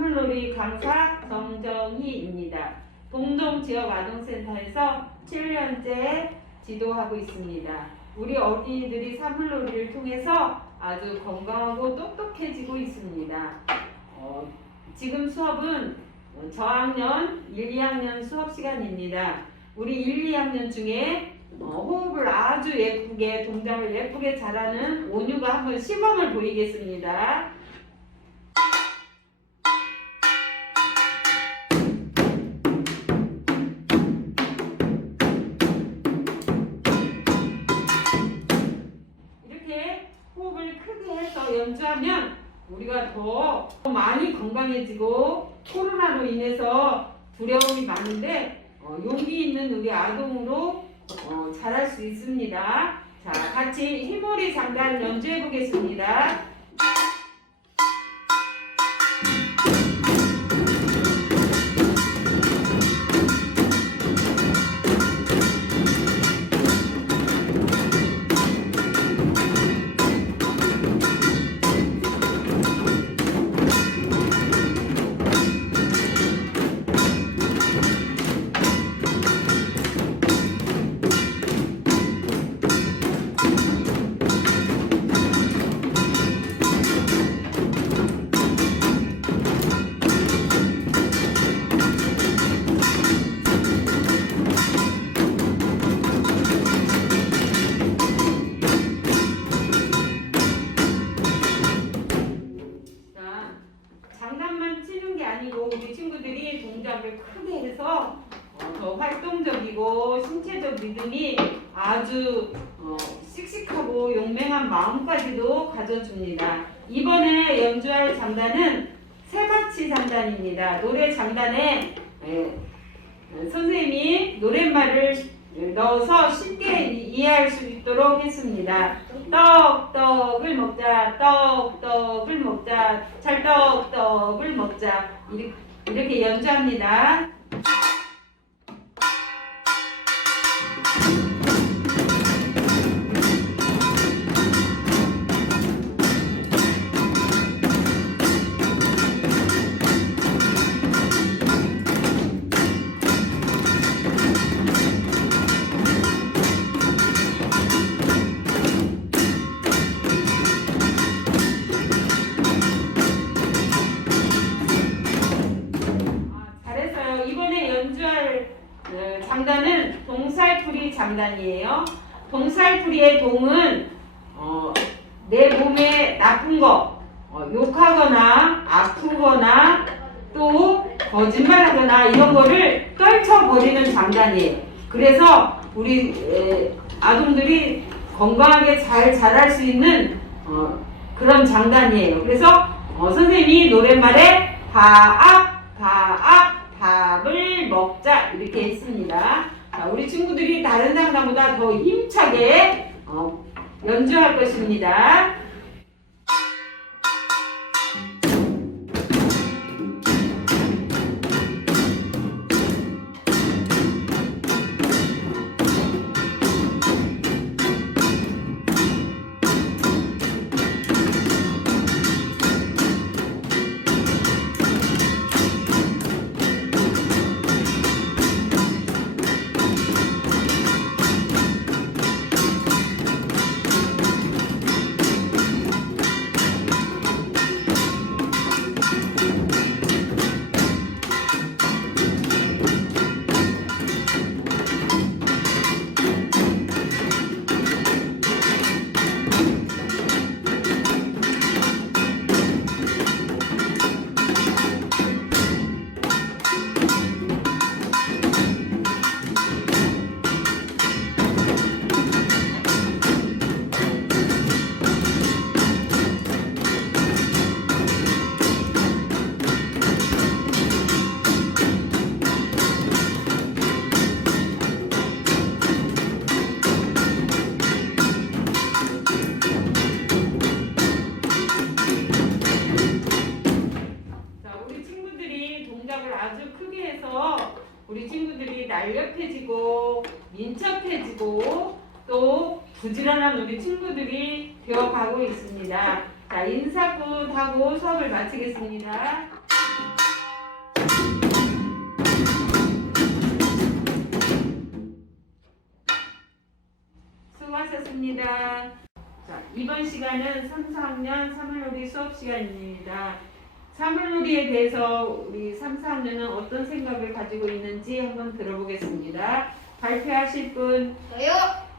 사물놀이 강사 정정희입니다. 동동 지역 아동센터에서 7년째 지도하고 있습니다. 우리 어린이들이 사물놀이를 통해서 아주 건강하고 똑똑해지고 있습니다. 어, 지금 수업은 저학년 1, 2학년 수업 시간입니다. 우리 1, 2학년 중에 어, 호흡을 아주 예쁘게 동작을 예쁘게 잘하는 온유가 한번 시범을 보이겠습니다. 우리가 더 많이 건강해지고 코로나로 인해서 두려움이 많은데 어, 용기 있는 우리 아동으로 어, 잘할 수 있습니다. 자, 같이 휘몰이 잠깐 연주해 보겠습니다. 신체적 리듬이 아주 어, 씩씩하고 용맹한 마음까지도 가져줍니다. 이번에 연주할 장단은 새같이 장단입니다. 노래 장단에 에, 선생님이 노랫말을 넣어서 쉽게 이- 이해할 수 있도록 했습니다. 떡 떡을 먹자 떡 떡을 먹자 찰떡 떡을 먹자 이렇게, 이렇게 연주합니다. 동살풀이의 동은 어, 내 몸에 나쁜 거, 어, 욕하거나 아프거나 또 거짓말하거나 이런 거를 떨쳐버리는 장단이에요. 그래서 우리 에, 아동들이 건강하게 잘 자랄 수 있는 어, 그런 장단이에요. 그래서 어, 선생님이 노랫말에 밥밥밥 밥을 먹자 이렇게 했습니다. 자, 우리 친구들이 다른 장단보다 더 힘차게 어, 연주할 것입니다. 또 부지런한 우리 친구들이 되어가고 있습니다. 자, 인사꾼하고 수업을 마치겠습니다. 수고하셨습니다. 자, 이번 시간은 3, 4학년 사물놀이 수업 시간입니다. 사물놀이에 대해서 우리 3, 4학년은 어떤 생각을 가지고 있는지 한번 들어보겠습니다. 발표하실 분. 저요!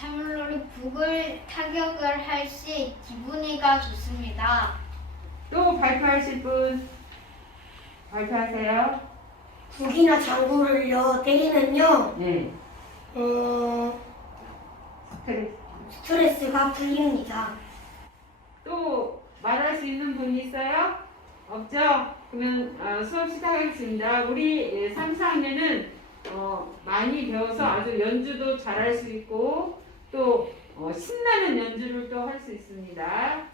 사물놀이 북을 타격을 할 시 기분이가 좋습니다. 또 발표하실 분, 발표하세요. 북이나 장구를요 때리면요 네. 어, 그래. 스트레스가 풀립니다. 또 말할 수 있는 분 있어요? 없죠? 그러면 어, 수업 시작하겠습니다. 우리 3, 4학년은 어, 많이 배워서 아주 연주도 잘할 수 있고 또 어, 신나는 연주를 또 할 수 있습니다.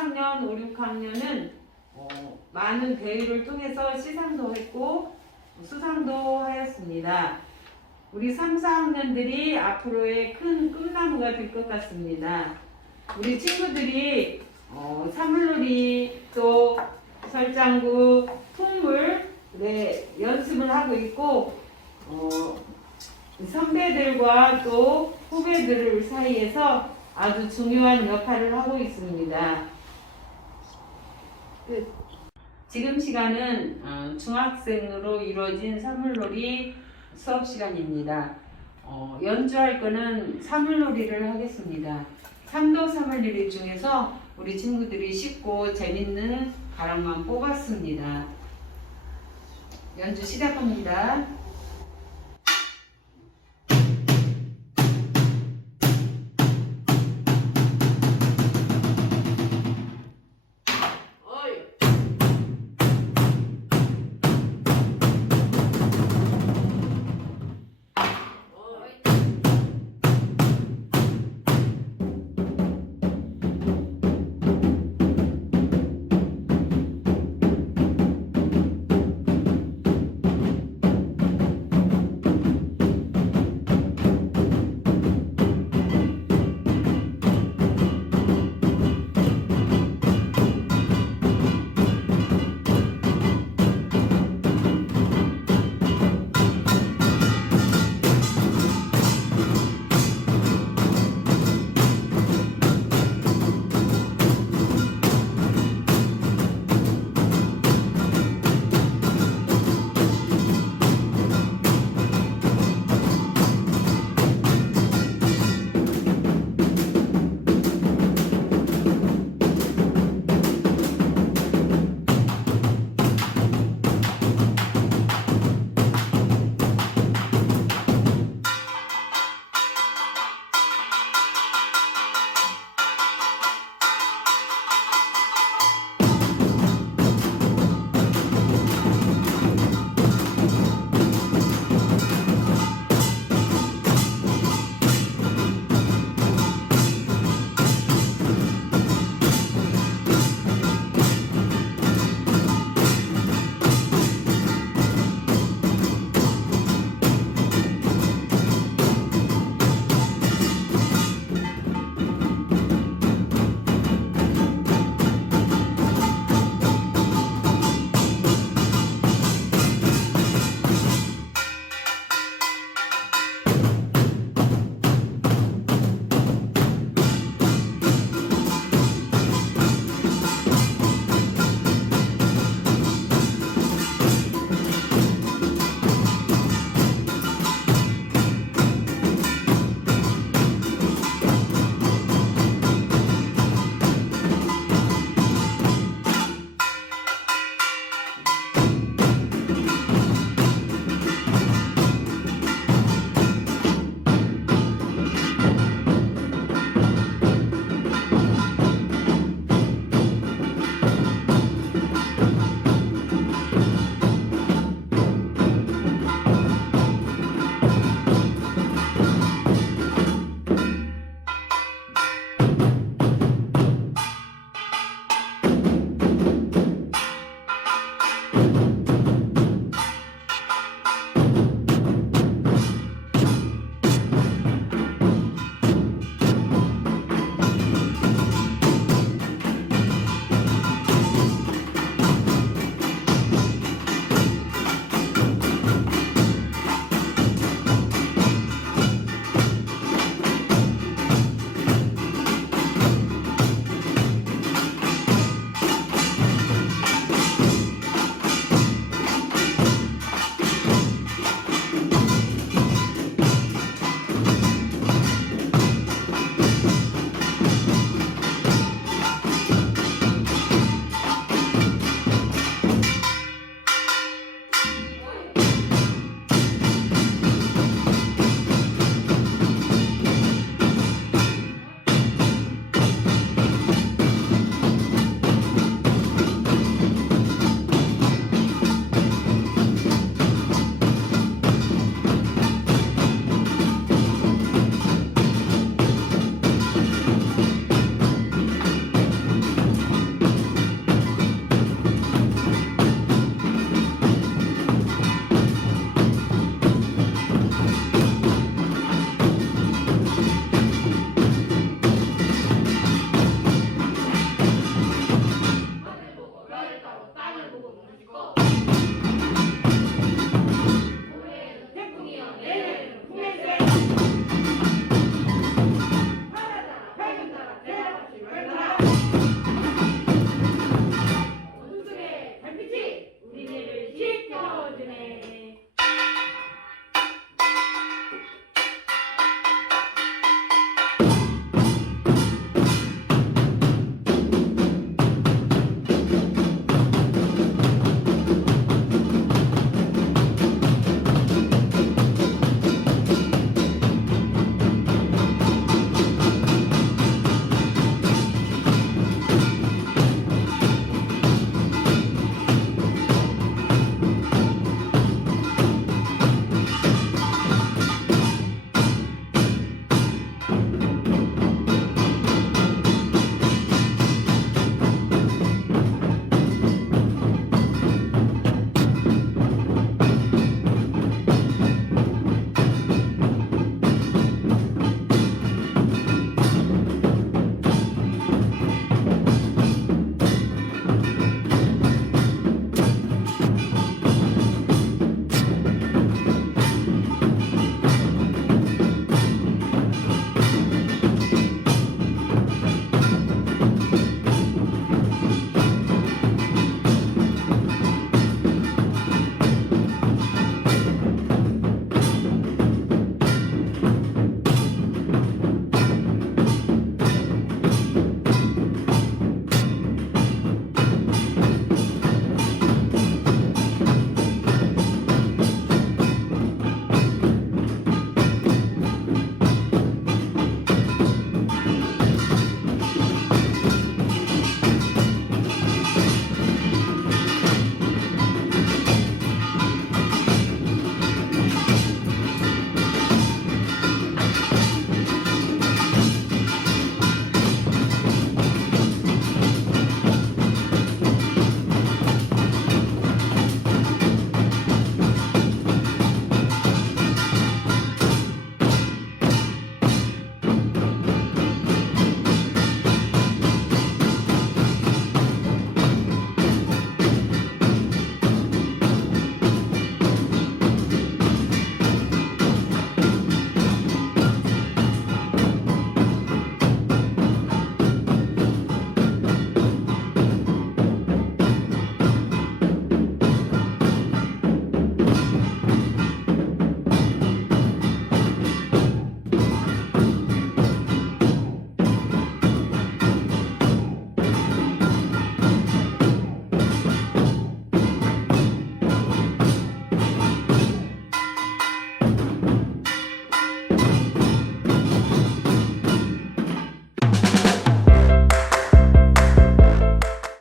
3, 4학년, 5, 6학년은 어, 많은 대회를 통해서 시상도 했고 수상도 하였습니다. 우리 3, 4학년들이 앞으로의 큰 꿈나무가 될 것 같습니다. 우리 친구들이 어, 사물놀이 또 설장구, 풍물 네, 연습을 하고 있고 어, 선배들과 또 후배들 사이에서 아주 중요한 역할을 하고 있습니다. 끝. 지금 시간은 어, 중학생으로 이루어진 사물놀이 수업 시간입니다. 어, 연주할 거는 사물놀이를 하겠습니다. 삼도 사물놀이 중에서 우리 친구들이 쉽고 재밌는 가락만 뽑았습니다. 연주 시작합니다.